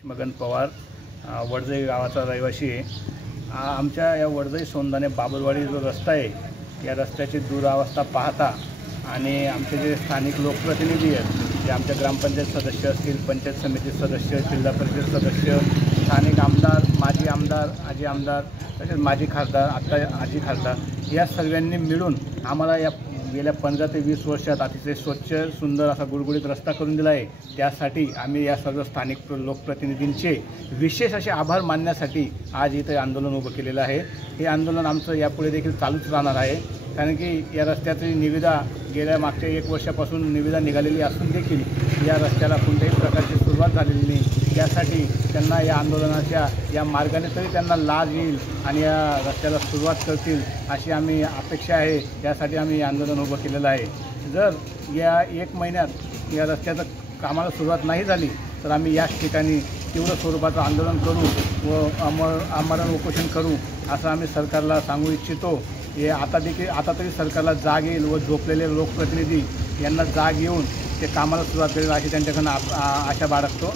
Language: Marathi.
मगन पवार वडजई गावाचा रहिवासी आहे। आमच्या या वडजई सोंदाणे बाबुरवाडी जो रस्ता आहे, या रस्त्याची दुरावस्था पाहता आणि आमचे जे स्थानिक लोकप्रतिनिधी आहेत, जे आमच्या ग्रामपंचायत सदस्य असतील, पंचायत समिती सदस्य, जिल्हा परिषद सदस्य, स्थानिक आमदार, माजी आमदार, आजी आमदार, तसेच माजी खासदार, आता आजी खासदार, या सर्वांनी मिळून आम्हाला या गेल्या 15 ते 20 वर्षात अतिशय स्वच्छ सुंदर असा गुळगुळीत रस्ता करून दिला आहे। त्यासाठी आम्ही या सर्व स्थानिक लोकप्रतिनिधींचे विशेष असे आभार मानण्यासाठी आज इथे आंदोलन उभं केलेलं आहे। हे आंदोलन आमचं यापुढे देखील चालूच राहणार आहे, कारण की या रस्त्याची निविदा गेल्या मागच्या 1 वर्षापासून निविदा निघालेली असून देखील या रस्त्याला कोणत्याही प्रकारची सुरुवात झालेली नाही। त्यासाठी त्यांना या आंदोलनाच्या या मार्गाने तरी त्यांना लाभ येईल आणि या रस्त्याला सुरुवात करतील अशी आम्ही अपेक्षा आहे। त्यासाठी आम्ही आंदोलन उभं केलेलं आहे। जर या 1 महिन्यात या रस्त्याचं कामाला सुरुवात नाही झाली तर आम्ही याच ठिकाणी तीव्र स्वरूपाचं आंदोलन करू व आमरण उपोषण करू असं आम्ही सरकारला सांगू इच्छितो। हे आता तरी सरकारला जाग येईल व झोपलेले लोकप्रतिनिधी यांना जाग येऊन ते कामाला सुरुवात करेल अशी त्यांच्याकडून आशा बाळगतो।